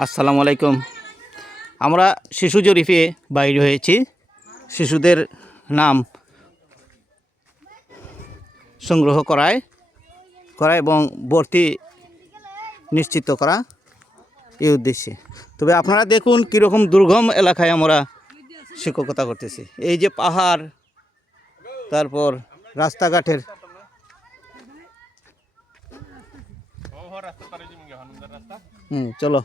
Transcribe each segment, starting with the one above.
আসসালামু আলাইকুম। আমরা শিশু জরিপে বাইর হয়েছি। শিশুদের নাম সংগ্রহ করায় করা এবং ভর্তি নিশ্চিত করা এই উদ্দেশ্যে। তবে আপনারা দেখুন কীরকম দুর্গম এলাকায় আমরা শিক্ষকতা করতেছি। এই যে পাহাড়, তারপর রাস্তাঘাটের হুম, চলো।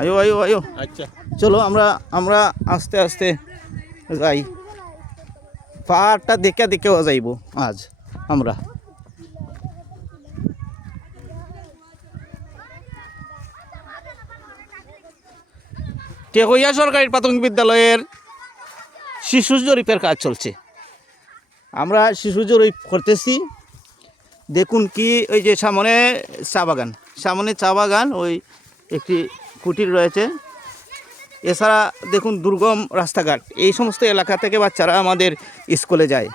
আয়ো আয়ো আয়ো আচ্ছা চলো আমরা আমরা আস্তে আস্তে যাই। পাহাড়টা দেখে দেখেও যাইব আজ আমরা। টেকইয়া সরকারি প্রাথমিক বিদ্যালয়ের শিশু জরিপের কাজ চলছে? আমরা শিশু জরিপ করতেছি। দেখুন কি ওই যে সামনে চা বাগান। সামনে চা বাগান ওই একটি কুটির রয়েছে। এছাড়া দেখুন দুর্গম রাস্তাঘাট। এই সমস্ত এলাকা থেকে বাচ্চারা আমাদের স্কুলে যায়।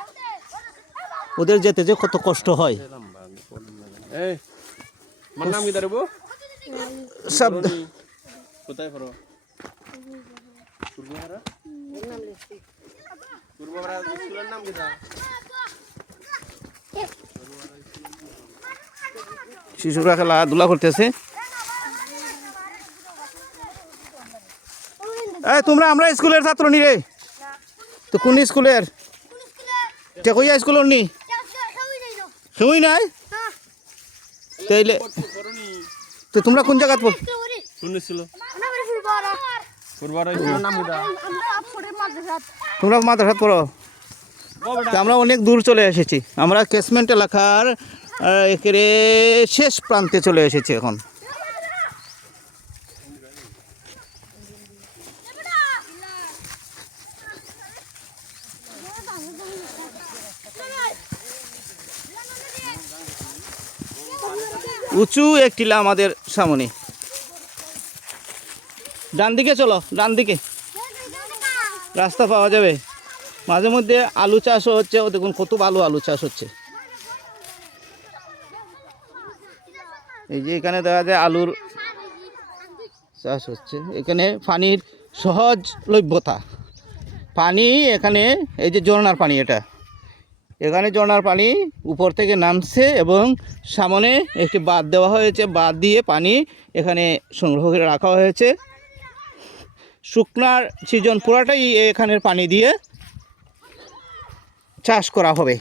ওদের যেতে যে কত কষ্ট হয়। নাম কি দাঁড়াবো সব কোথায় পড়ো পূর্বহারা পূর্বহারা স্কুলের নাম কি শিশুরা খেলাধুলা করতেছে। এই তোমরা আমরা স্কুলের ছাত্র নি রে। তো কোন স্কুলের? টেকইয়া স্কুলের নি? সেউই নাই? তাইলে তো তোমরা কোন জায়গাত পড় শুনেছিল। তোমরা মাদ্রাসাত পড়ো। আমরা অনেক দূর চলে এসেছি। আমরা কেসমেন্ট এলাকার একেবারে শেষ প্রান্তে চলে এসেছে এখন। উঁচু এক টিলা আমাদের সামনে। ডান দিকে চলো, ডান দিকে। রাস্তা পাওয়া যাবে। মাঝে মধ্যে আলু চাষও হচ্ছে ও দেখুন কত ভালো আলু চাষ হচ্ছে। এই যে এখানে দেখা যায় আলুর চাষ হচ্ছে। এখানে পানির সহজ লভ্যতা। পানি এখানে, এই যে ঝর্নার পানি এটা। এখানে ঝর্নার পানি উপর থেকে নামছে এবং সামনে একটি বাঁধ দেওয়া হয়েছে। বাঁধ দিয়ে পানি এখানে সংগ্রহ করে রাখা হয়েছে। শুকনার সিজন পুরাটাই এখানের পানি দিয়ে চাষ করা হবে।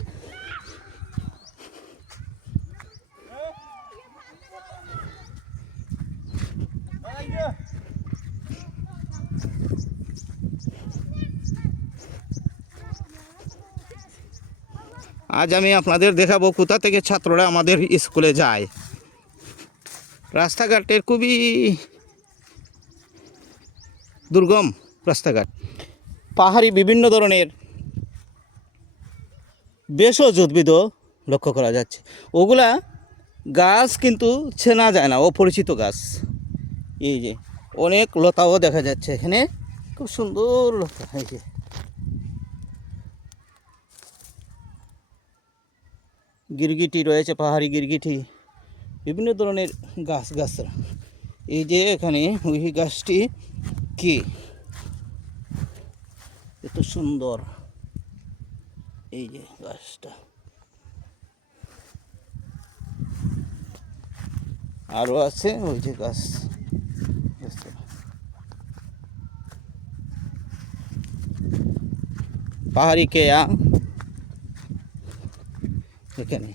আজ আমি আপনাদের দেখাবো কোথা থেকে ছাত্ররা আমাদের স্কুলে যায়। রাস্তাঘাটের খুবই দুর্গম রাস্তাঘাট। পাহাড়ি বিভিন্ন ধরনের ভেষজ উদ্ভিদও লক্ষ্য করা যাচ্ছে। ওগুলা গাছ কিন্তু চেনা যায় না, অপরিচিত গাছ। এই যে অনেক লতাও দেখা যাচ্ছে এখানে। খুব সুন্দর লতা, এই যে। গিরগিটি রয়েছে, পাহাড়ি গিরগিটি, বিভিন্ন ধরনের গাছ গাছ এই যে এখানে ওই গাছটি কি? এত সুন্দর। এই যে গাছটা। আরও আছে ওই যে গাছ। পাহাড়ি কেয়া। এখানে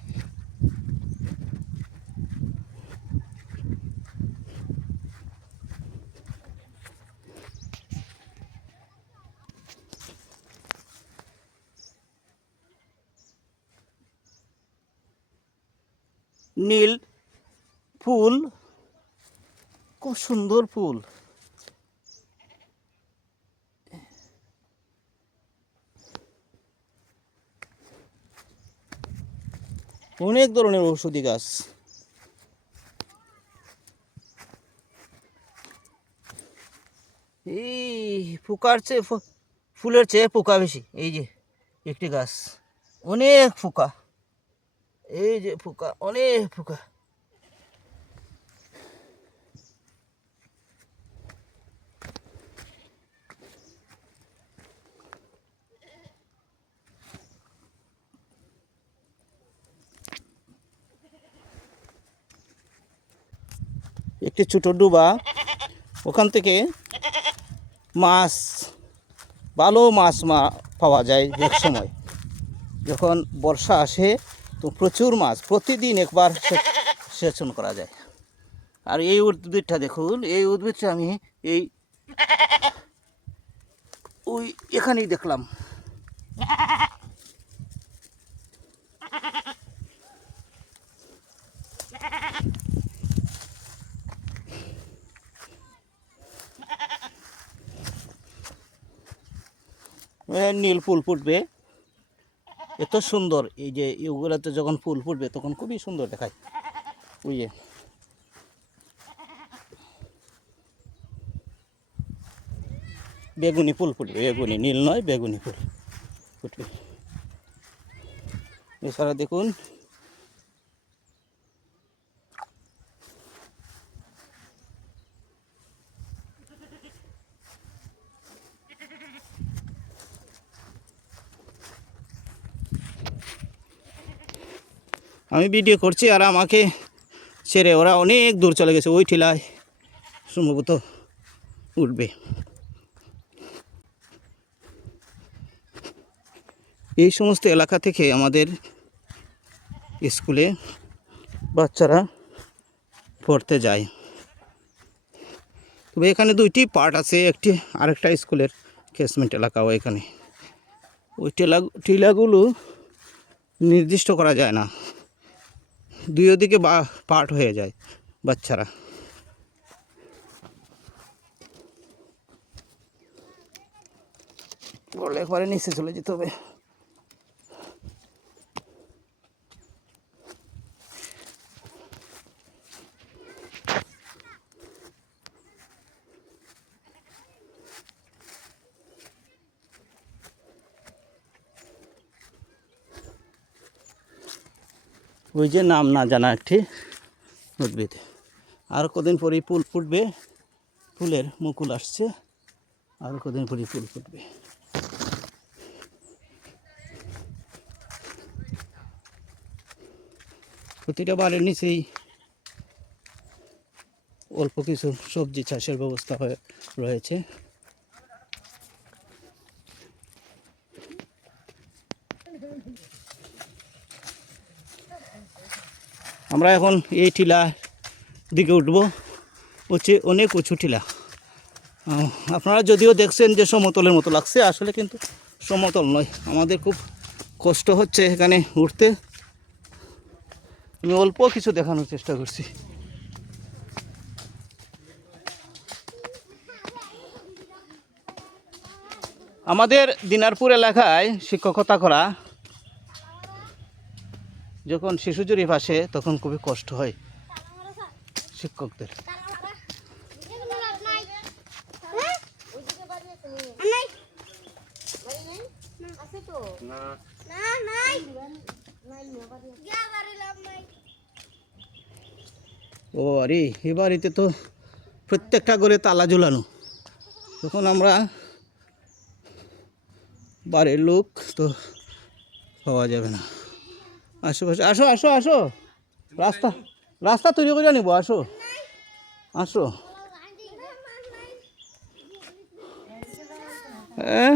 নীল ফুল খুব সুন্দর ফুল অনেক ধরনের ঔষধি গাছ। এই পুকুর চেয়ে ফুলের চেয়ে পোকা বেশি। এই যে একটি গাছ। অনেক পোকা। এই যে পোকা, অনেক পোকা। একটি ছোট ডুবা, ওখান থেকে মাছ, ভালো মাছ মা পাওয়া যায় এক সময়। যখন বর্ষা আসে, তো প্রচুর মাছ প্রতিদিন একবার সেচন করা যায়। আর এই উদ্ভিদটা দেখুন, এই উদ্ভিদটা আমি এই, ওই এখানেই দেখলাম। নীল ফুল ফুটবে। এত সুন্দর। এই যে এগুলোতে যখন ফুল ফুটবে, তখন খুবই সুন্দর দেখায়। ওই বেগুনি ফুল ফুটবে। বেগুনি নীল নয়, বেগুনি ফুল ফুটবে। এছাড়া দেখুন আমি ভিডিও করছি আর আমাকে ছেড়ে ওরা অনেক দূর চলে গেছে, ওই ঠিলায় সম্ভবত উঠবে। এই সমস্ত এলাকা থেকে আমাদের স্কুলে বাচ্চারা পড়তে যায়। তবে এখানে দুইটি পার্ট আছে, একটি আরেকটা স্কুলের কেসমেন্ট এলাকাও এখানে। ওই টেলা টিলাগুলো নির্দিষ্ট করা যায় না। দুই দিকে বা পার্ট হয়ে যায় বাচ্চারা বললে একবারে নিচে চলে যেতে হবে ওই যে নাম না জানা একটি উদ্ভিদ। আর কদিন পরেই ফুল ফুটবে, ফুলের মুকুল আসছে, আর কদিন পরেই ফুল ফুটবে। প্রতিটা বাড়ির নিচেই অল্প কিছু সবজি চাষের ব্যবস্থা হয়ে রয়েছে। আমরা এখন এই টিলা দিকে উঠবো। হচ্ছে অনেক উঁচু টিলা। আপনারা যদিও দেখছেন যে সমতলের মতো লাগছে, আসলে কিন্তু সমতল নয়। আমাদের খুব কষ্ট হচ্ছে এখানে উঠতে। আমি অল্প কিছু দেখানোর চেষ্টা করছি। আমাদের দিনারপুর এলাকায় শিক্ষকতা করা যখন শিশু জুড়ি আসে তখন খুবই কষ্ট হয় শিক্ষকদের। ও আরে, এ বাড়িতে তো প্রত্যেকটা করে তালা ঝুলানো। তখন আমরা বাড়ির লোক, তো পাওয়া যাবে না। আশেপাশে আসো আসো আসো রাস্তা রাস্তা তৈরি করে নিব আসো। আসো। হ্যাঁ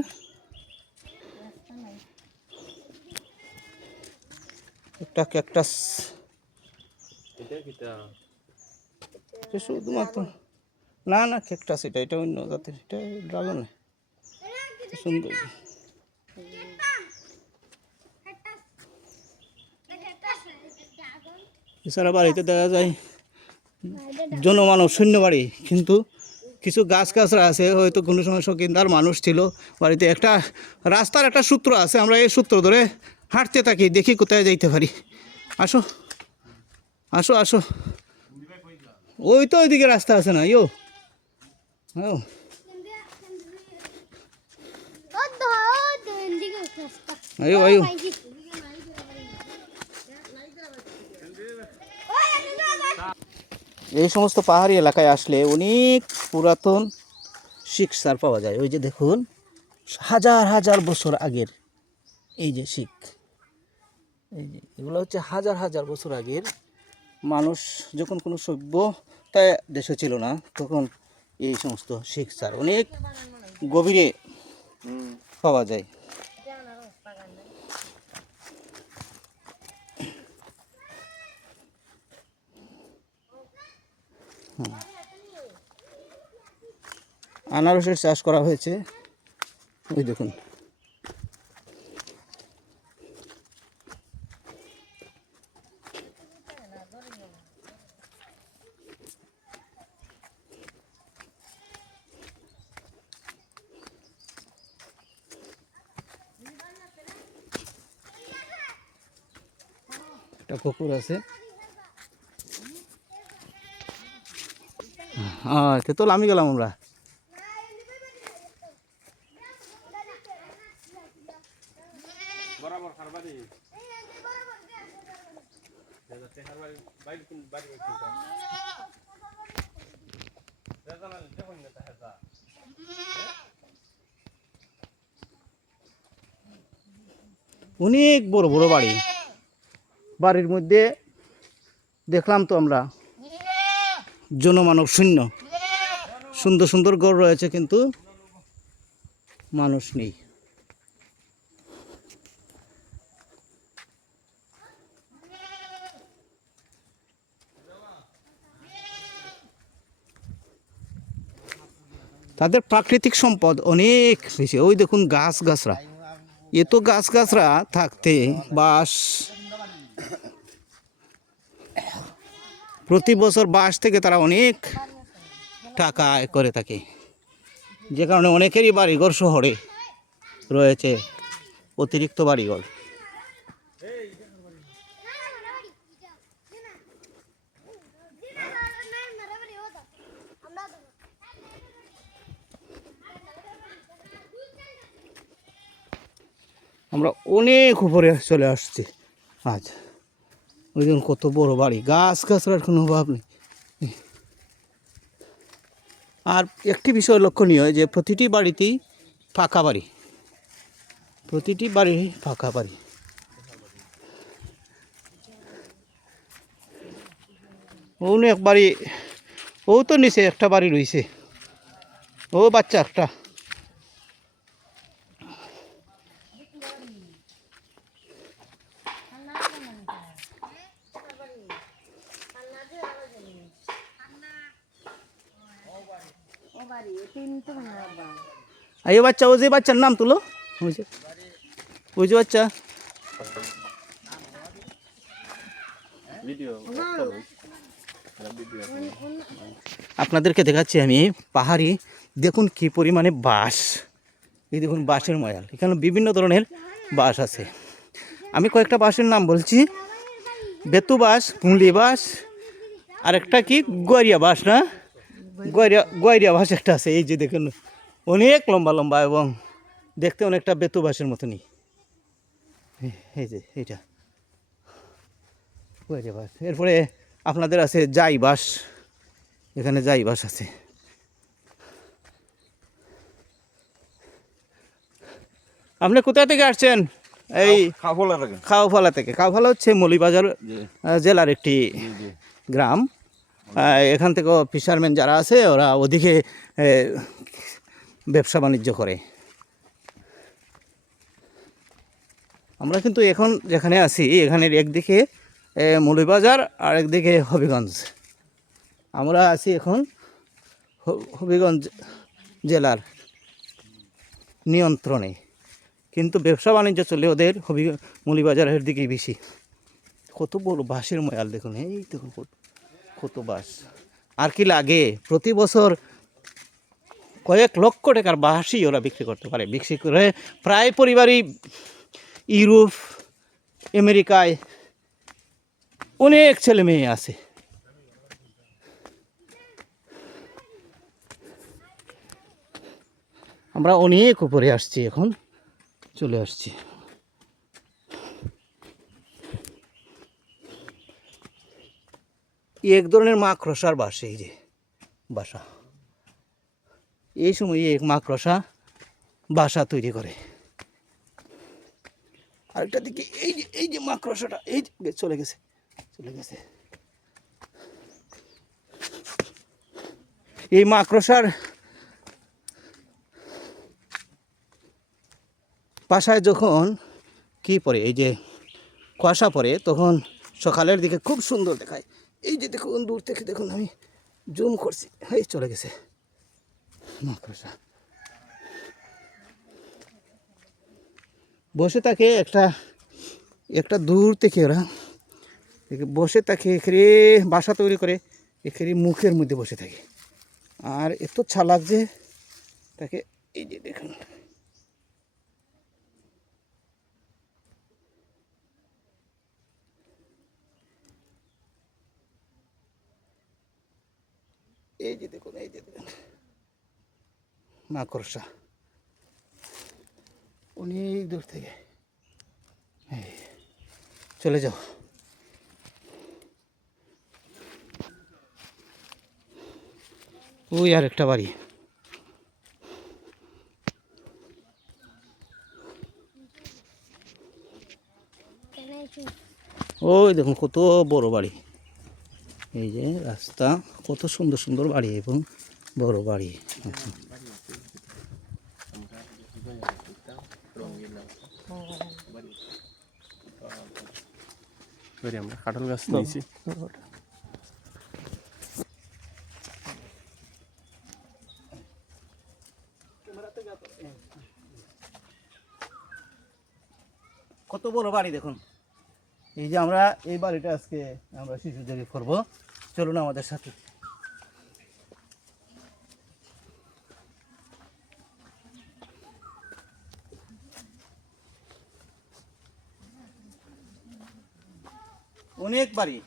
একটা ক্যাকটাস শুধুমাত্র না না ক্যাকটাস এটা এটা অন্য জাতের, এটা ড্রাগন সুন্দর। এছাড়া বাড়িতে দেখা যায় জনমানব শূন্য বাড়ি কিন্তু কিছু গাছ গাছরা আছে হয়তো কোনো সময় শৌখিনদার মানুষ ছিল বাড়িতে একটা রাস্তার একটা সূত্র আছে আমরা এই সূত্র ধরে হাঁটতে থাকি দেখি কোথায় যাইতে পারি। আসো আসো আসো। ওই তো ওইদিকে রাস্তা আছে না ইয়ো। হ্যাঁ। আয়ো আয়ো। এই সমস্ত পাহাড়ি এলাকায় আসলে অনেক পুরাতন শিখ সার পাওয়া যায়। ওই যে দেখুন হাজার হাজার বছর আগের এই যে শিখ। এই যে এগুলো হচ্ছে হাজার হাজার বছর আগের মানুষ যখন কোনো সভ্যতা দেশে ছিল না তখন এই সমস্ত শিখ সার অনেক গভীরে পাওয়া যায়। আনারসের চাষ করা হয়েছে। ওই দেখুন। একটা পুকুর আছে। হ্যাঁ তে তো নামি গেলাম আমরা। অনেক বড় বড় বাড়ি। বাড়ির মধ্যে দেখলাম তো আমরা। জনমানব শূন্য। সুন্দর সুন্দর গড় রয়েছে কিন্তু মানুষ নেই। তাদের প্রাকৃতিক সম্পদ অনেক বেশি। ওই দেখুন গাছ গাছরা এত গাছ গাছরা থাকতে বাঁশ প্রতি বছর বাঁশ থেকে তারা অনেক টাকা আয় করে থাকে। যে কারণে অনেকেরই বাড়িঘর শহরে রয়েছে অতিরিক্ত বাড়িঘর। আমরা অনেক উপরে চলে আসছি আজ। ওই দেখুন কত বড় বাড়ি। গাছ গাছড়ার কোনো অভাব নেই। আর একটি বিষয় লক্ষণীয়, যে প্রতিটি বাড়িতেই ফাঁকা বাড়ি। প্রতিটি বাড়ি ফাঁকা বাড়ি। অনেক বাড়ি, ও তো নিচে একটা বাড়ি রয়েছে। ও বাচ্চা একটা। আইও বাচ্চা ও যে বাচ্চার নাম তুলো। ওই যে ওই যে বাচ্চা। আপনাদেরকে দেখাচ্ছি আমি পাহাড়ি। দেখুন কি পরিমাণে বাঁশ। এই দেখুন বাঁশের ময়াল। এখানে বিভিন্ন ধরনের বাঁশ আছে। আমি কয়েকটা বাঁশের নাম বলছি। বেতু বাঁশ পুঁলি বাঁশ আর একটা কি? গোয়ারিয়া বাঁশ না? গোয়ারিয়া গোয়ারিয়া বাঁশ একটা আছে। এই যে দেখুন। অনেক লম্বা লম্বা এবং দেখতে অনেকটা বেতু বাঁশের মতনই। এই- যে এইটা। বাঁশ। এরপরে আপনাদের আছে যাই বাঁশ। এখানে যাই বাস আছে। আপনি কোথা থেকে আসছেন? এই খাফলা লাগে খাওয়াফালা থেকে। খাওয়াফালা হচ্ছে মলিবাজার জেলার একটি গ্রাম। এখান থেকে ফিশারম্যান যারা আছে ওরা ওদিকে ব্যবসা বাণিজ্য করে। আমরা কিন্তু এখন যেখানে আছি এখানের একদিকে এ, মৌলভীবাজার আর একদিকে হবিগঞ্জ। আমরা আছি এখন হবিগঞ্জ জেলার নিয়ন্ত্রণে। কিন্তু ব্যবসা বাণিজ্য চলে ওদের হবি মৌলিবাজারের দিকেই বেশি। কত বড় বাঁশের ময়াল দেখুন এই দেখুন কত- বাঁশ। আর কি লাগে? প্রতি বছর কয়েক লক্ষ টাকার বাঁশি ওরা বিক্রি করতে পারে। বিক্রি করে প্রায় পরিবারই ইউরোপ, আমেরিকায় অনেক ছেলে মেয়ে আছে। আমরা অনেক উপরে আসছি এখন, চলে আসছি। এক ধরনের মাকড়সার বাসে এই যে বাসা এই সময় মাকড়সা বাসা তৈরি করে। আরেকটা দিকে এই যে এই যে মাকড়সাটা, এই চলে গেছে চলে গেছে। এই মাকড়সার বাসায় যখন কি পড়ে এই যে কুয়াশা পড়ে তখন সকালের দিকে খুব সুন্দর দেখায়। এই যে দেখুন, দূর থেকে দেখুন, আমি জুম করছি, এই চলে গেছে। বসে থাকে একটা একটা দূর থেকে ওরা। বসে থাকে এখানে বাসা তৈরি করে এখানে মুখের মধ্যে বসে থাকে। আর এত ছালাক যে তাকে এই যে দেখুন। এই যে দেখুন, এই যে দেখুন। মাকড়সা অনেক দূর থেকে। চলে যাও। ওই আর একটা বাড়ি। ওই দেখুন কত বড় বাড়ি। এই যে রাস্তা, কত সুন্দর সুন্দর বাড়ি এবং বড় বাড়ি। বেরি আমরা কাঁঠাল গাছ নিয়েছি। কত বড় বাড়ি দেখুন। এই যে আমরা এই বাড়িটা আজকে আমরা শিশুদেরকে করব। চলুন আমাদের সাথে। অনেক বাড়ি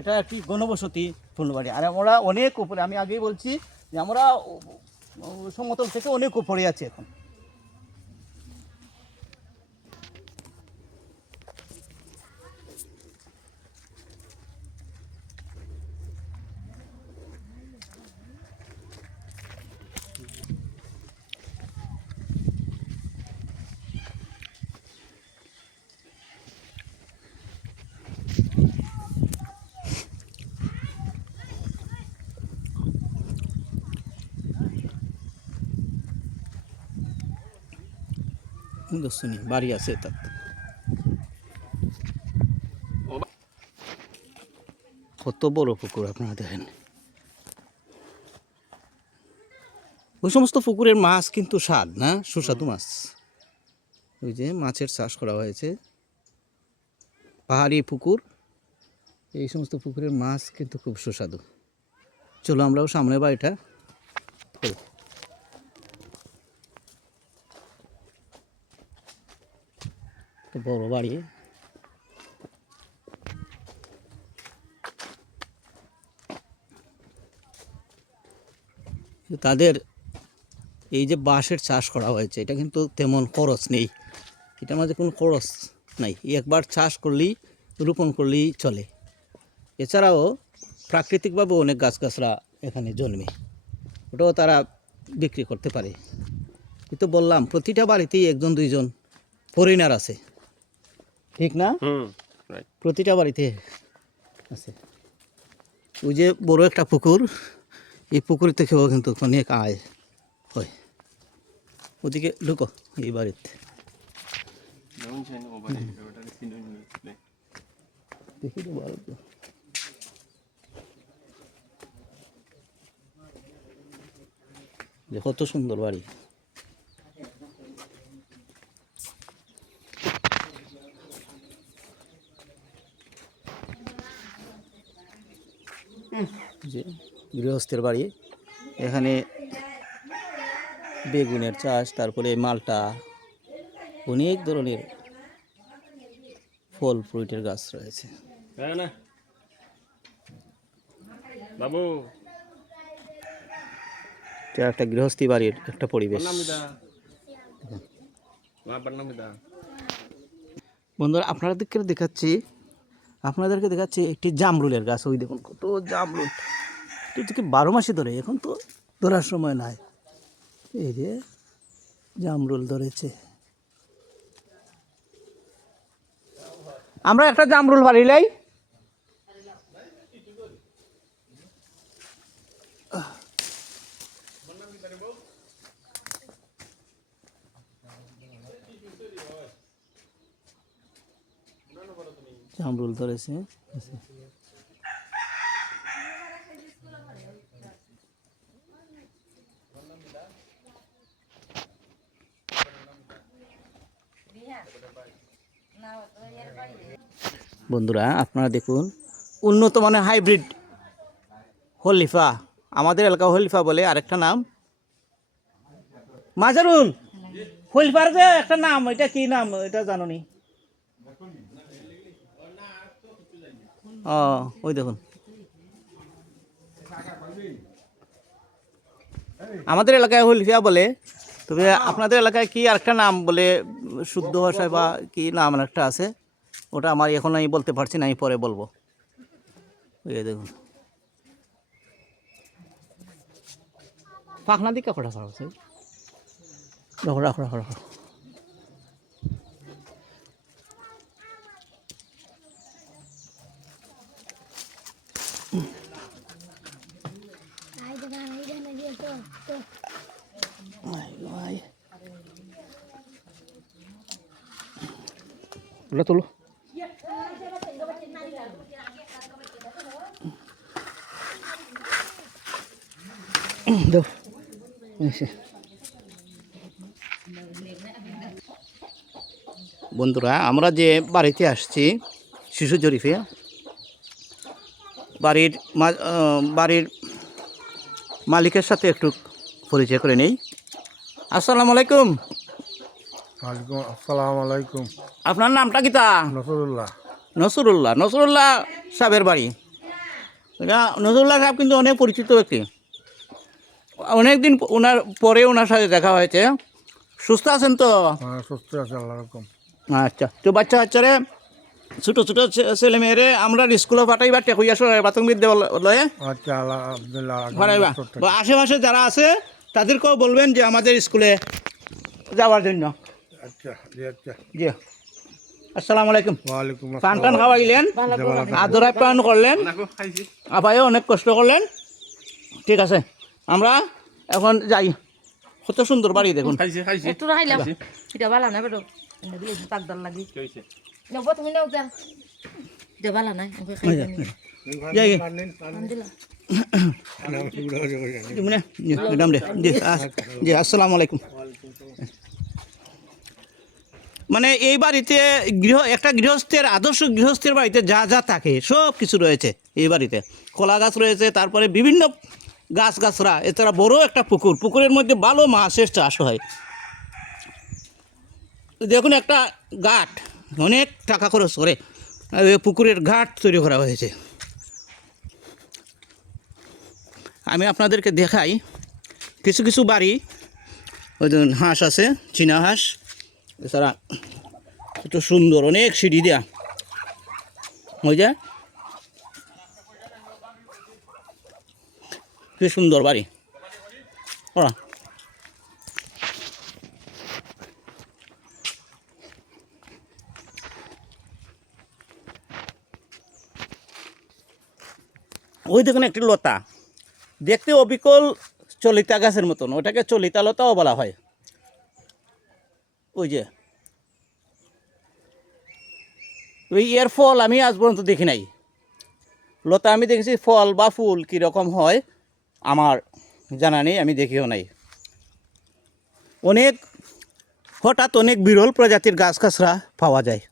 এটা একটি গণবসতি পূর্ণ বাড়ি আর আমরা অনেক উপরে, আমি আগেই বলছি যে আমরা সমতল থেকে অনেক উপরে আছি এখন। দর্শনী বাড়ি আছে তার কত বড় পুকুর আপনারা দেখেন। ওই সমস্ত পুকুরের মাছ কিন্তু স্বাদ, না? সুস্বাদু মাছ। ওই যে মাছের চাষ করা হয়েছে। পাহাড়ি পুকুর। এই সমস্ত পুকুরের মাছ কিন্তু খুব সুস্বাদু। চলো আমরাও সামনের বাড়িটা করব। তো বড় বাড়ি। তাদের এই যে বাঁশের চাষ করা হয়েছে, এটা কিন্তু তেমন খরচ নেই। এটার মাঝে কোনো খরচ নাই। একবার চাষ করলেই, রোপণ করলেই চলে। এছাড়াও প্রাকৃতিকভাবে অনেক গাছগাছরা এখানে জন্মে। ওটাও তারা বিক্রি করতে পারে। কিন্তু বললাম, প্রতিটা বাড়িতেই একজন দুইজন ফরেনার আছে। ঠিক না? হুম প্রতিটা বাড়িতে আছে। ওই যে বড় একটা পুকুর এই পুকুর থেকেও কিন্তু অনেক আয় হয়। ওদিকে ঢুকো এই বাড়িতে। দেখি তো কত সুন্দর বাড়ি। যে গৃহস্থের বাড়ি এখানে বেগুনের চাষ তারপরে মালটা অনেক ধরনের ফল ফ্রুটের গাছ রয়েছে। হ্যাঁ বাবু। এটা একটা গৃহস্থী বাড়ির একটা পরিবেশ। বন্ধুরা আপনাদেরকে দেখাচ্ছি আপনাদেরকে দেখাচ্ছি একটি জামরুলের গাছ। ওই দেখুন কত জামরুল। এটা কি বারো মাসে ধরে, এখন তো ধরার সময় নাই। এই যে জামরুল ধরেছে। আমরা একটা জামরুল বাড়িলাই জামরুল ধরেছে। বন্ধুরা, আপনারা দেখুন, উন্নত মানের হাইব্রিড হলিফা, আমাদের এলাকা হলিফা বলে আরেকটা নাম। মাজারুল হলিফার যে একটা নাম, এটা কি নাম? এটা জানো নি ও ওই দেখুন। আমাদের এলাকায় হলিফিয়া বলে তবে আপনাদের এলাকায় কি আরেকটা নাম বলে শুদ্ধ ভাষায় বা কি নাম একটা আছে? ওটা আমার এখন আমি বলতে পারছি না আমি পরে বলব। এই দেখুন। পাখনা দিকে কটা খারাপ আছে? রাখো রাখো রাখো রাখো। Ay, তুলো তুলো বন্ধুরা, আমরা যে বাড়িতে আসছি, শিশু জরিফে, বাড়ির বাড়ির মালিকের সাথে একটু পরিচয় করে নেই। আসসালামু আলাইকুম। আসসালামু আলাইকুম আপনার নামটা কি তা? নসরুল্লাহ। নসরুল্লাহ। নসরুল্লাহ সাহেবের বাড়ি। এটা নসরুল্লাহ সাহেব কিন্তু অনেক পরিচিত ব্যক্তি। অনেকদিন ওনার পরে ওনার সাথে দেখা হয়েছে। সুস্থ আছেন তো? হ্যাঁ সুস্থ আছে আল্লাহ রকম। আচ্ছা তো বাচ্চা বাচ্চারে ছোটো ছোটো ছেলে মেয়েরে আমরা স্কুলে পাঠাইবা টেকুইয়া সরাই প্রাথমিক বিদ্যালয়ে। আচ্ছা পাঠাইবা আশেপাশে যারা আছে তাদেরকেও বলবেন যে আমাদের স্কুলে যাওয়ার জন্য। আচ্ছা জি আচ্ছা। জি। আসসালামু আলাইকুম। ওয়ালাইকুম পান টান খাওয়াইলেন আদর আপ্যায়ন করলেন আপায়ও অনেক কষ্ট করলেন। ঠিক আছে আমরা এখন যাই। কত সুন্দর বাড়ি দেখুন। খাইছি খাইছি। একটু রাখাইলাম এটা ভালো না বেটো এনে দিলে পাক দল লাগি। নেব তুমি নেও যা এটা ভালো না যাই। দিলা ম্যাডাম রে জি আস- জি আসসালামু আলাইকুম। মানে এই বাড়িতে গৃহ, একটা গৃহস্থের, আদর্শ গৃহস্থের বাড়িতে যা যা থাকে, সব কিছু রয়েছে এই বাড়িতে। কলা গাছ রয়েছে, তারপরে বিভিন্ন গাছ গাছরা, এছাড়া বড় একটা পুকুর। পুকুরের মধ্যে ভালো মাছের চাষ হয়। দেখুন একটা ঘাট, অনেক টাকা খরচ করে পুকুরের ঘাট তৈরি করা হয়েছে। আমি আপনাদেরকে দেখাই, কিছু কিছু বাড়ি, ওই হাঁস আছে, চীনা হাঁস এছাড়া একটু সুন্দর, অনেক সিঁড়ি দেয়া। ওই যে, কি সুন্দর বাড়ি। ওরা। ওই দেখুন একটি লতা। দেখতে অবিকল চলিতা গাছের মতন, ওটাকে চলিতা লতাও বলা হয়। ওই যে। ওই এর ফল আমি আজ পর্যন্ত দেখি নাই। লতা, আমি দেখেছি ফল বা ফুল কীরকম হয়, আমার জানা নেই, আমি দেখিও নাই। অনেক, হঠাৎ অনেক বিরল প্রজাতির গাছ গাছরা পাওয়া যায়।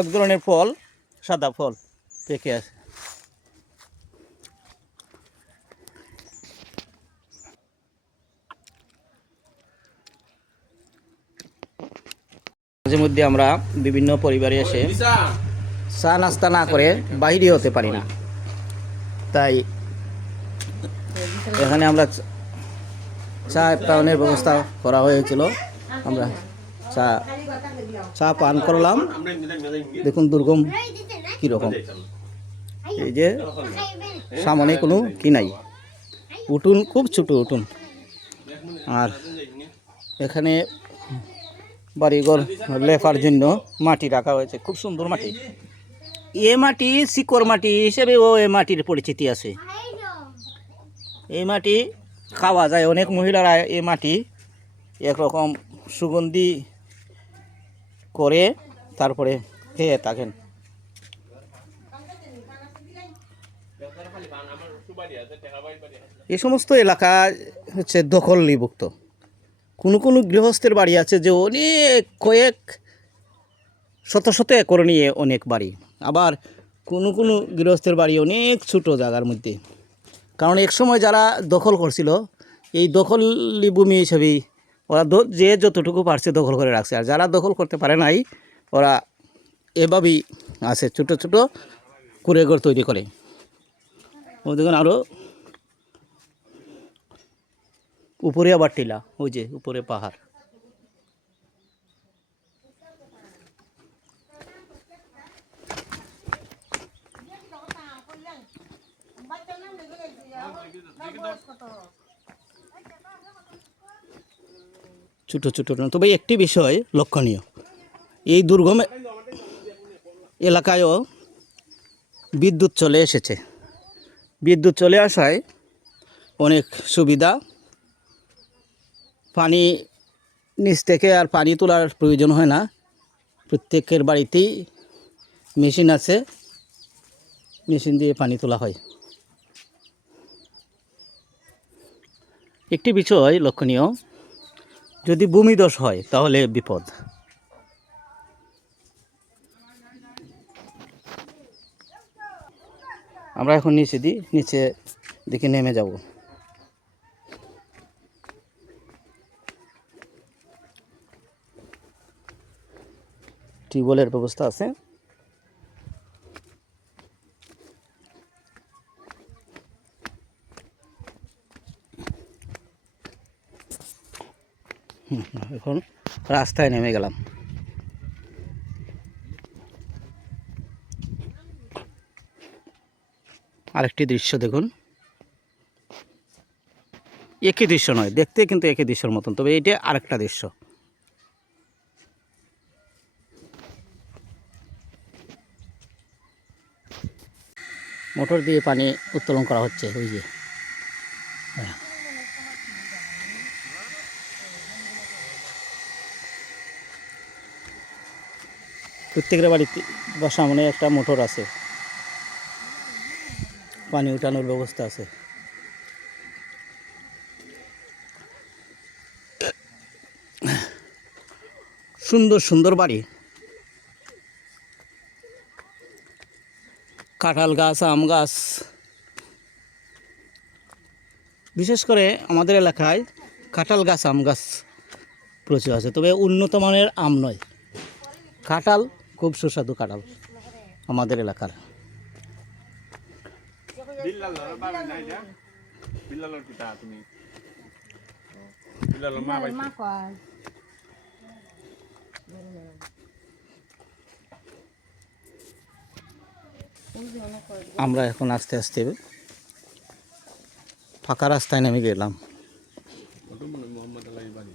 এক ধরনের ফল, সাদা ফল পেকে আছে। মধ্যে আমরা বিভিন্ন পরিবারে এসে চা নাস্তা না করে বাইরে হতে পারি না। তাই এখানে আমরা চা পানের ব্যবস্থা করা হয়েছিল। আমরা চা চা পান করলাম। দেখুন দুর্গম কীরকম। এই যে সামনে কোনো কি নাই। উঠুন, খুব ছোটো উঠুন। আর এখানে বাড়িঘর, লেফার জন্য মাটি রাখা হয়েছে। খুব সুন্দর মাটি। এ মাটি শিকড় মাটি হিসেবে ও এ মাটির পরিচিতি আছে। এই মাটি খাওয়া যায়। অনেক মহিলারা এ মাটি একরকম সুগন্ধি করে তারপরে খেয়ে থাকেন। এই সমস্ত এলাকা হচ্ছে দখললিভুক্ত কোনো কোনো গৃহস্থের বাড়ি আছে যে অনেক কয়েক শত শত একর নিয়ে অনেক বাড়ি। আবার কোনো কোনো গৃহস্থের বাড়ি অনেক ছোটো জায়গার মধ্যে। কারণ এক সময় যারা দখল করছিল, এই দখলি ভূমি হিসেবেই ওরা যে যতটুকু পারছে দখল করে রাখছে। আর যারা দখল করতে পারে নাই, ওরা এভাবেই আছে, ছোট ছোট কুড়ে ঘর তৈরি করে। ও দেখুন আরও উপরে আবার টিলা, ওই যে উপরে পাহাড়। ছোটো ছোটো তবে একটি বিষয় লক্ষণীয়। এই দুর্গম এলাকায়ও বিদ্যুৎ চলে এসেছে। বিদ্যুৎ চলে আসায় অনেক সুবিধা পানি নিচ থেকে আর পানি তোলার প্রয়োজন হয় না। প্রত্যেকের বাড়িতেই মেশিন আছে। মেশিন দিয়ে পানি তোলা হয়। একটি বিষয় লক্ষণীয়, যদি ভূমিদোষ হয়, তাহলে বিপদ। আমরা এখন নিচে দিই নিচে দিকে নেমে যাব। টিউবওয়েলের ব্যবস্থা আছে। এখন রাস্তায় নেমে গেলাম। আরেকটি দৃশ্য দেখুন। একই দৃশ্য নয়, দেখতে কিন্তু একই দৃশ্যের মতন, তবে এটা আরেকটা দৃশ্য। মোটর দিয়ে পানি উত্তোলন করা হচ্ছে, ওই যে। প্রত্যেকের বাড়িতে বা সামনে একটা মোটর আছে। পানি উঠানোর ব্যবস্থা আছে। সুন্দর সুন্দর বাড়ি। কাঁঠাল গাছ আম গাছ। বিশেষ করে আমাদের এলাকায় কাঁঠাল গাছ আম গাছ প্রচুর আছে। তবে উন্নত মানের আম নয়। কাঁঠাল খুব সুস্বাদু কাঁঠাল আমাদের এলাকার। তুমি। আমরা এখন আস্তে আস্তে ফাঁকা রাস্তায় নেমে গেলাম। মোহাম্মদ বাড়ি